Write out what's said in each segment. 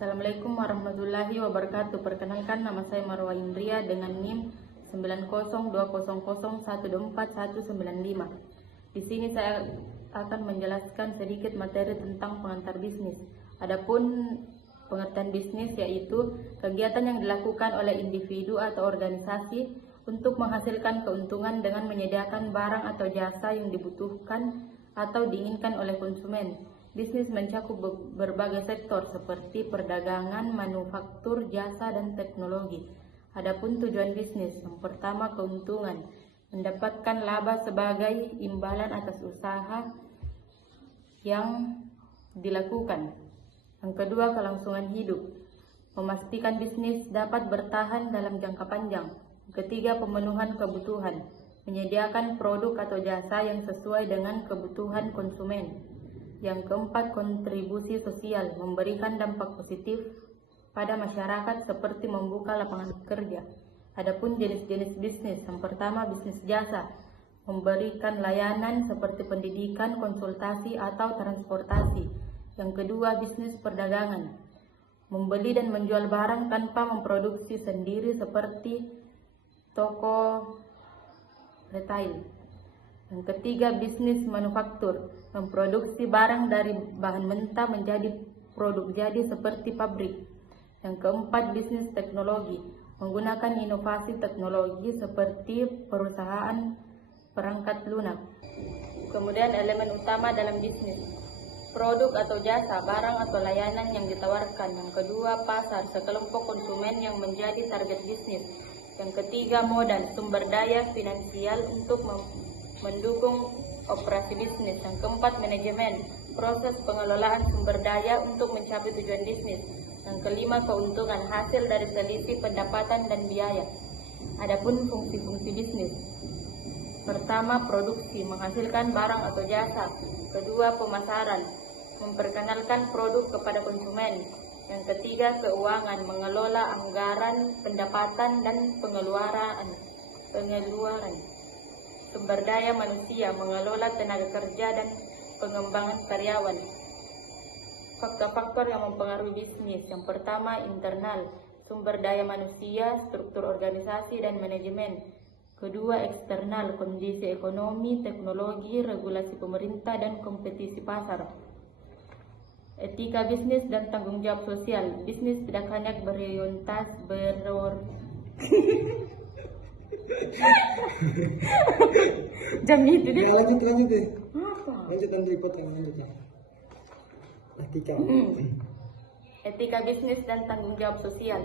Assalamualaikum warahmatullahi wabarakatuh. Perkenalkan, nama saya Marwa Indria dengan NIM 90200124195. Di sini saya akan menjelaskan sedikit materi tentang pengantar bisnis. Adapun pengertian bisnis yaitu kegiatan yang dilakukan oleh individu atau organisasi untuk menghasilkan keuntungan dengan menyediakan barang atau jasa yang dibutuhkan atau diinginkan oleh konsumen. Bisnis mencakup berbagai sektor seperti perdagangan, manufaktur, jasa, dan teknologi. Adapun tujuan bisnis, yang pertama keuntungan, mendapatkan laba sebagai imbalan atas usaha yang dilakukan. Yang kedua, kelangsungan hidup, memastikan bisnis dapat bertahan dalam jangka panjang. Yang ketiga, pemenuhan kebutuhan, menyediakan produk atau jasa yang sesuai dengan kebutuhan konsumen. Yang keempat, kontribusi sosial, memberikan dampak positif pada masyarakat seperti membuka lapangan kerja. Adapun jenis-jenis bisnis, yang pertama bisnis jasa, memberikan layanan seperti pendidikan, konsultasi, atau transportasi. Yang kedua, bisnis perdagangan, membeli dan menjual barang tanpa memproduksi sendiri seperti toko retail. Yang ketiga, bisnis manufaktur, memproduksi barang dari bahan mentah menjadi produk jadi seperti pabrik. Yang keempat, bisnis teknologi, menggunakan inovasi teknologi seperti perusahaan perangkat lunak. Kemudian elemen utama dalam bisnis, produk atau jasa, barang atau layanan yang ditawarkan. Yang kedua, pasar, sekelompok konsumen yang menjadi target bisnis. Yang ketiga, modal, sumber daya finansial untuk mendukung operasi bisnis. Yang keempat, manajemen, proses pengelolaan sumber daya untuk mencapai tujuan bisnis. Yang kelima, keuntungan, hasil dari selisih pendapatan dan biaya. Adapun fungsi-fungsi bisnis, pertama, produksi, menghasilkan barang atau jasa. Kedua, pemasaran, memperkenalkan produk kepada konsumen. Yang ketiga, keuangan, mengelola anggaran, pendapatan, dan pengeluaran. Sumber daya manusia, mengelola tenaga kerja dan pengembangan karyawan. Faktor-faktor yang mempengaruhi bisnis, yang pertama internal, sumber daya manusia, struktur organisasi dan manajemen. Kedua, eksternal, kondisi ekonomi, teknologi, regulasi pemerintah dan kompetisi pasar. Etika bisnis dan tanggung jawab sosial. Bisnis tidak hanya jam itu deh. Ya, lanjut deh. Apa? Lanjut ya. Etika bisnis dan tanggung jawab sosial.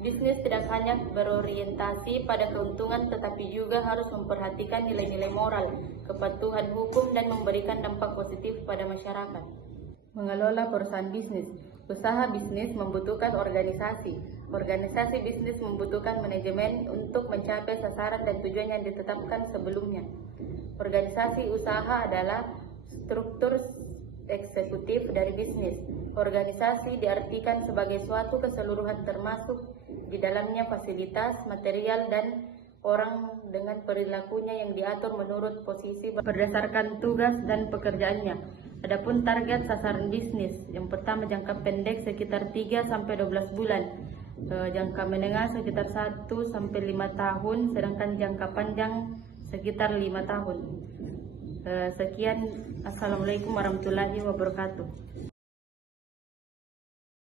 Bisnis tidak hanya berorientasi pada keuntungan tetapi juga harus memperhatikan nilai-nilai moral, kepatuhan hukum, dan memberikan dampak positif pada masyarakat. Mengelola perusahaan bisnis. Usaha bisnis membutuhkan organisasi. Organisasi bisnis membutuhkan manajemen untuk mencapai sasaran dan tujuan yang ditetapkan sebelumnya. Organisasi usaha adalah struktur eksekutif dari bisnis. Organisasi diartikan sebagai suatu keseluruhan termasuk di dalamnya fasilitas, material, dan orang dengan perilakunya yang diatur menurut posisi berdasarkan tugas dan pekerjaannya. Adapun target sasaran bisnis, yang pertama jangka pendek sekitar 3-12 bulan, jangka menengah sekitar 1-5 tahun, sedangkan jangka panjang sekitar 5 tahun. Sekian, Assalamualaikum warahmatullahi wabarakatuh.